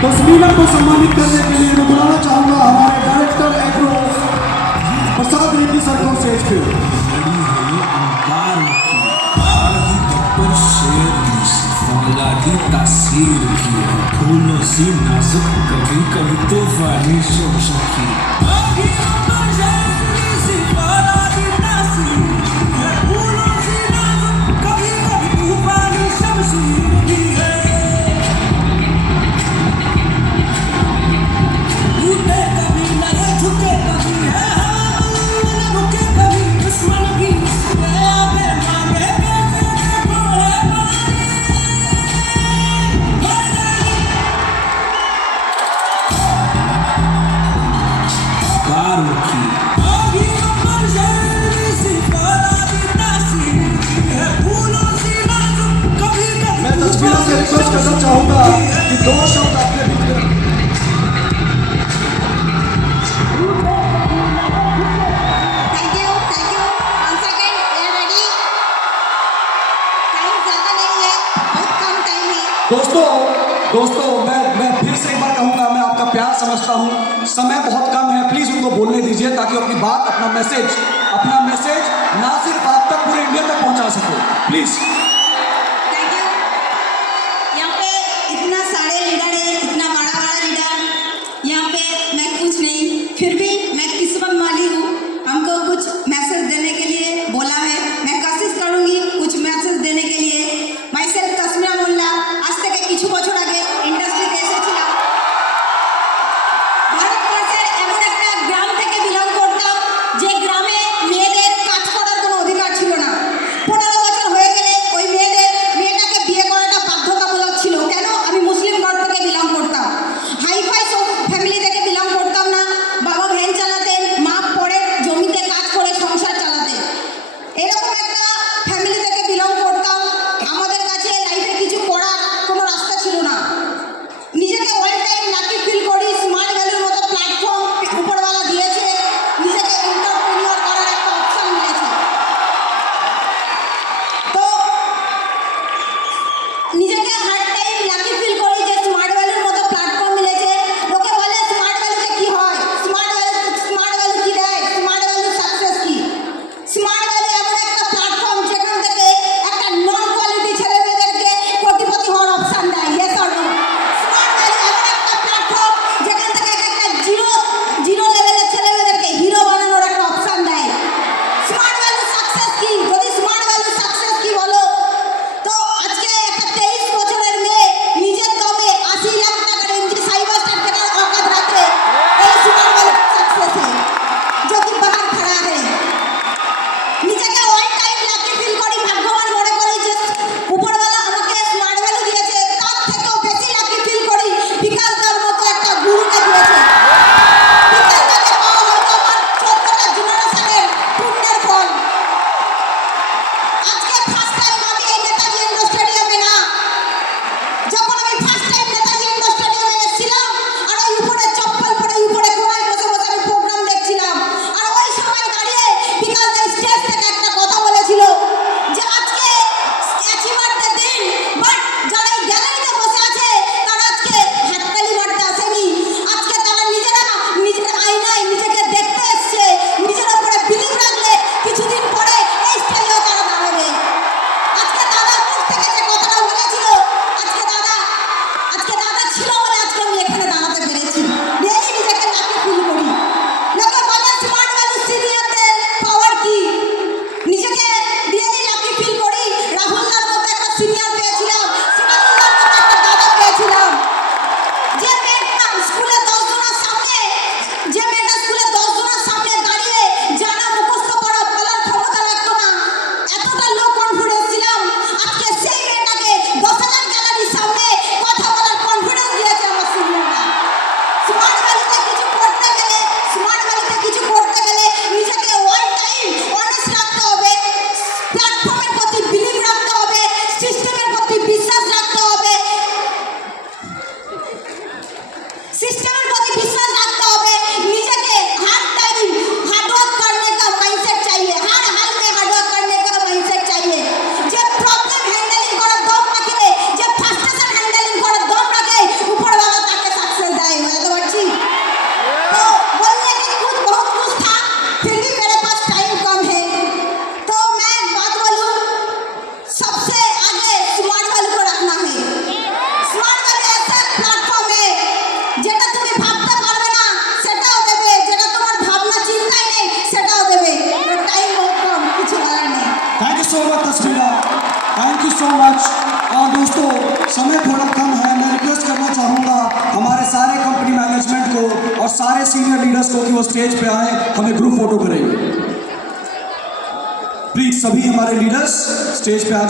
तस्मीला को सम्मानित करने के लिए मैं बुलाना चाहूंगा हमारे डायरेक्टर एग्रो प्रसाद रेड्डी सर को स्टेज पे। तासीर की फूलों सी नाजुक कभी कभी तूफानी शोशों की रिक्वेस्ट करना चाहूंगा कि दो शब्द अपने बीच में। Thank you one second we are ready. Time ज़्यादा नहीं है, बहुत कम टाइम है। दोस्तों मैं फिर से एक बार कहूंगा, मैं आपका प्यार समझता हूं, समय बहुत कम है, प्लीज उनको बोलने दीजिए ताकि अपनी बात अपना मैसेज ना सिर्फ आप तक पूरे इंडिया तक पहुंचा सको, प्लीज। Thank you. यहाँ पे इतना सारे लीडर है, इतना बड़ा लीडर, यहाँ पे मैं कुछ नहीं, फिर भी मैं किस्मत वाली हूँ। हमको कुछ मैसेज देने के लिए बोला है, मैं कोशिश करूँगी कुछ मैसेज देने के लिए। মাইসেলফ তাসমিয়া মোল্লা, আজ থেকে কিছু বছর আগে ইন্ডাস্ট্রিতে এসেছিলাম। ভারতবর্ষের এমন একটা গ্রাম থেকে বিলং করতাম যে গ্রামে মেয়েদের কাজ করার কোনো অধিকার ছিল না। 15 বছর হয়ে গেলে ওই सो मच। दोस्तों समय थोड़ा कम है, मैं रिक्वेस्ट करना चाहूँगा हमारे सारे कंपनी मैनेजमेंट को और सारे सीनियर लीडर्स को कि वो स्टेज पे आए, हमें ग्रुप फोटो करेंगे। प्लीज सभी हमारे लीडर्स स्टेज पे आ